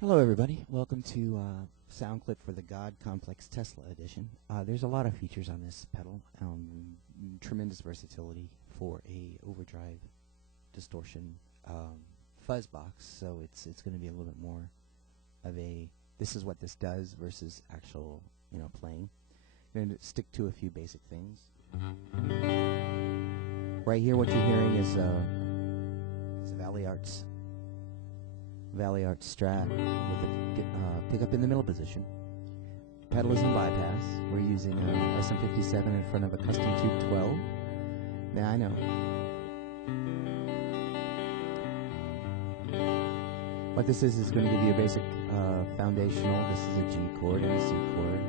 Hello, everybody. Welcome to sound clip for the God Complex Tesla edition. There's a lot of features on this pedal. Tremendous versatility for a overdrive distortion fuzz box. So it's going to be a little bit more of a this is what this does versus actual playing. I'm going to stick to a few basic things. Right here, what you're hearing is a Valley Arts Strat with a pickup in the middle position. Pedal is in bypass. We're using a SM57 in front of a custom tube 12. Now I know. What this is going to give you a basic foundational. This is a G chord and a C chord.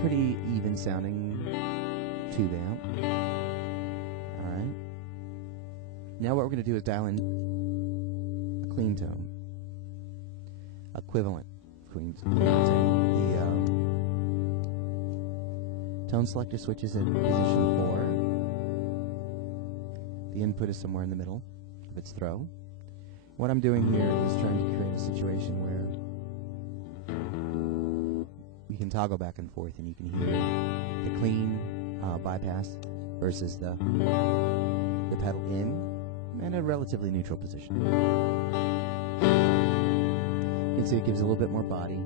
Pretty even sounding tube amp. Alright. Now what we're going to do is dial in clean tone, equivalent clean tone. The tone selector switches in position 4. The input is somewhere in the middle of its throw. What I'm doing here is trying to create a situation where we can toggle back and forth, and you can hear the clean bypass versus the pedal in and a relatively neutral position. You can see it gives a little bit more body,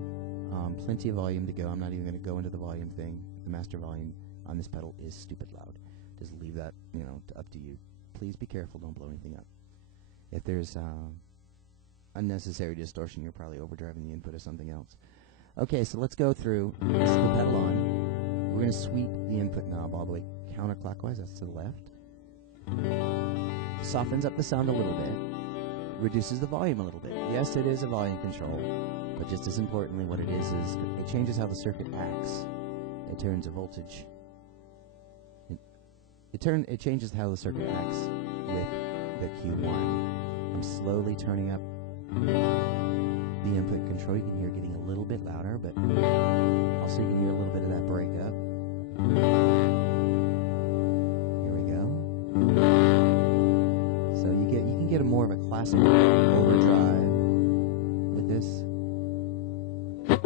plenty of volume to go. I'm not even going to go into the volume thing. The master volume on this pedal is stupid loud. Just leave that, up to you. Please be careful, don't blow anything up. If there's unnecessary distortion, you're probably overdriving the input of something else. Okay, so let's go through. This is the pedal on. We're going to sweep the input knob all the way counterclockwise. That's to the left. Softens up the sound a little bit. Reduces the volume a little bit. Yes, it is a volume control, but just as importantly, what it is it changes how the circuit acts. It turns a voltage. It changes how the circuit acts with the Q1. I'm slowly turning up the input control. You can hear it getting a little bit louder, but also you can hear a little bit of that breakup. Here we go. So you can get a more of a classic overdrive with this. A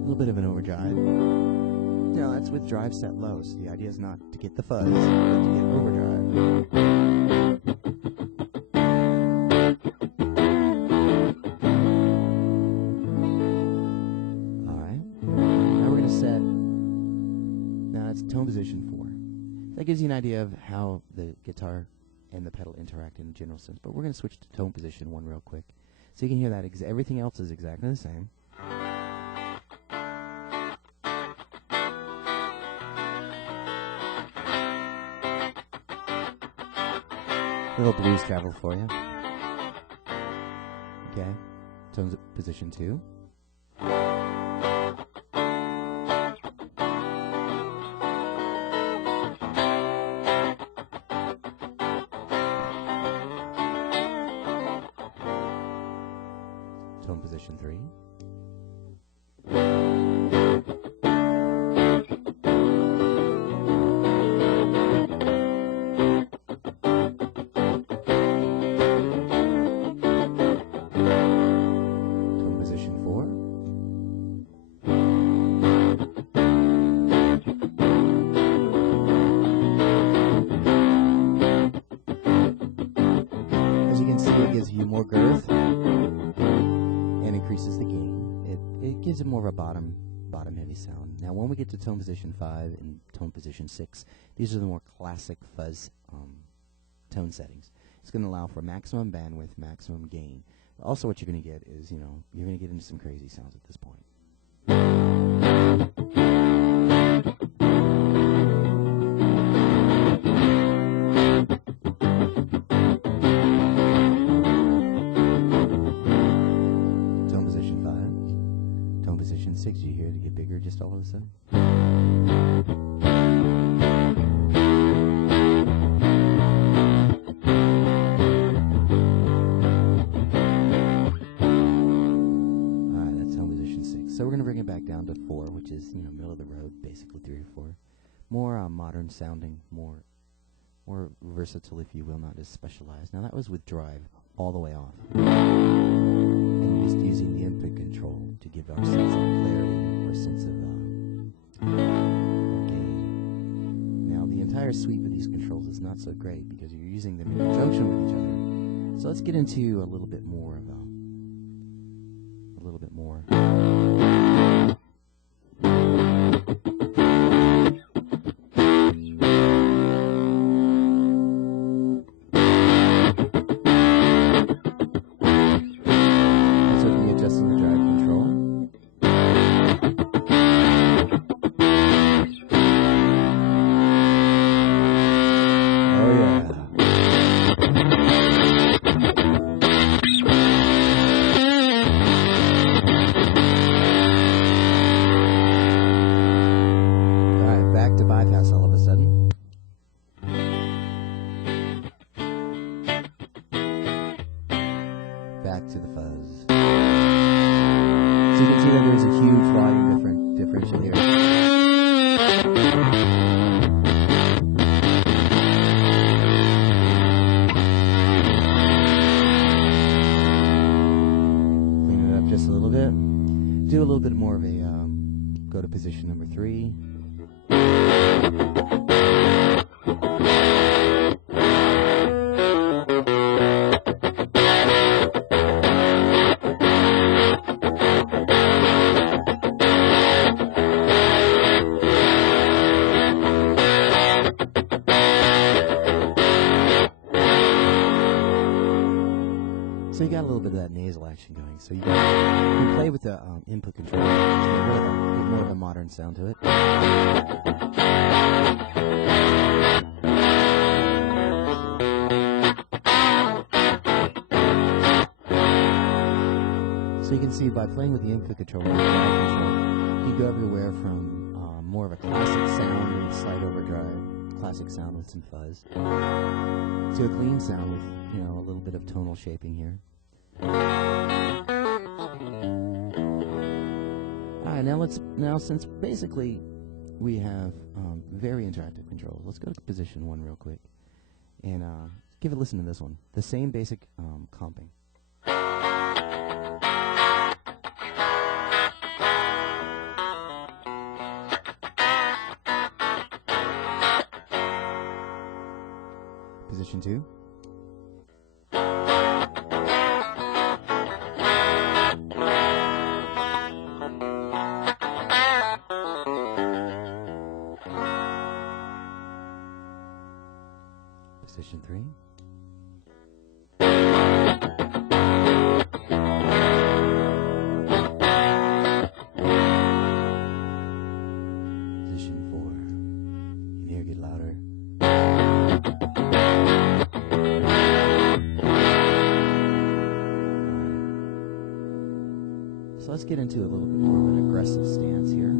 little bit of an overdrive. Now that's with drive set low, so the idea is not to get the fuzz, but to get overdrive. Tone position 4. That gives you an idea of how the guitar and the pedal interact in a general sense. But we're going to switch to tone position 1 real quick. So you can hear that everything else is exactly the same. Little blues travel for you. Okay. Tone position 2. Tone position 3. Tone position 4. As you can see, it gives you more girth. Increases the gain. It gives it more of a bottom heavy sound. Now when we get to tone position 5 and tone position 6, these are the more classic fuzz tone settings. It's going to allow for maximum bandwidth, maximum gain. But also what you're going to get is, you're going to get into some crazy sounds at this point. Position 6, you hear it get bigger just all of a sudden. Alright, that's tone position 6. So we're going to bring it back down to 4, which is, middle of the road, basically 3 or 4. more modern sounding, more versatile, if you will, not as specialized. Now that was with drive all the way off, and just using the input control to give our sense of clarity or sense of gain. Now the entire sweep of these controls is not so great because you're using them in conjunction with each other. So let's get into a little bit more of position number 3. So you got a little bit of that nasal action going. So you can play with the input control to get more of a modern sound to it. So you can see by playing with the input control and the drive control, you go everywhere from more of a classic sound with slight overdrive, classic sound with some fuzz, to a clean sound with, you know, a little bit of tonal shaping here. Alright, now since basically we have very interactive controls, let's go to position 1 real quick and give a listen to this one. The same basic comping. Position 2. Position 3. Position 4. You can hear it get louder. So let's get into a little bit more of an aggressive stance here.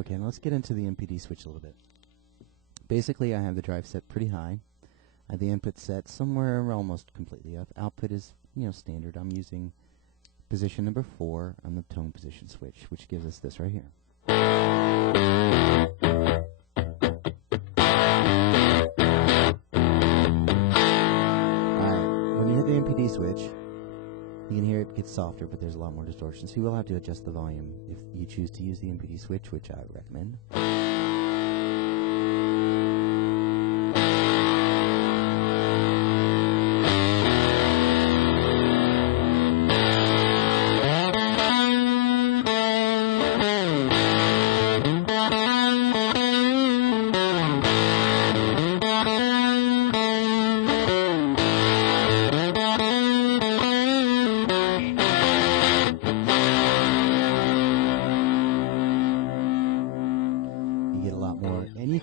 Okay, now let's get into the MPD switch a little bit. Basically, I have the drive set pretty high. I have the input set somewhere almost completely up. Output is, standard. I'm using position number 4 on the tone position switch, which gives us this right here. When you hit the MPD switch, you can hear it gets softer, but there's a lot more distortion. So you will have to adjust the volume if you choose to use the MPD switch, which I would recommend.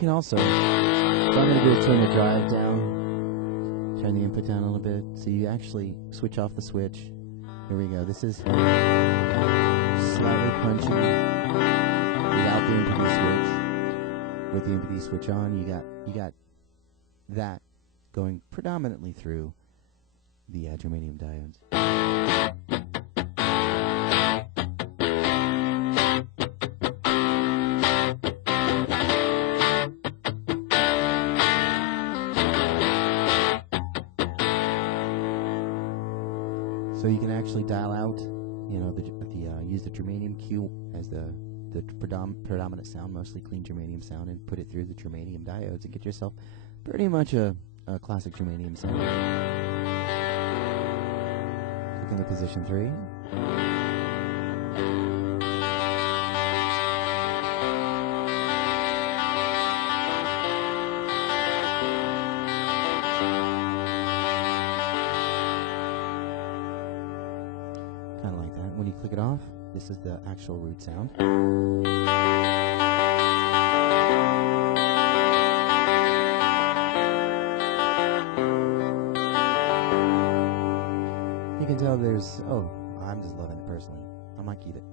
Also, so I'm going to do is turn the drive down, turn the input down a little bit, so you actually switch off the switch. Here we go. This is slightly crunchy without the MPD switch. With the MPD switch on, you got that going predominantly through the germanium diodes. So you can actually dial out, use the germanium Q as the predominant sound, mostly clean germanium sound, and put it through the germanium diodes and get yourself pretty much a classic germanium sound. Click into position 3. When you click it off, this is the actual root sound. You can tell there's, I'm just loving it personally. I might keep it.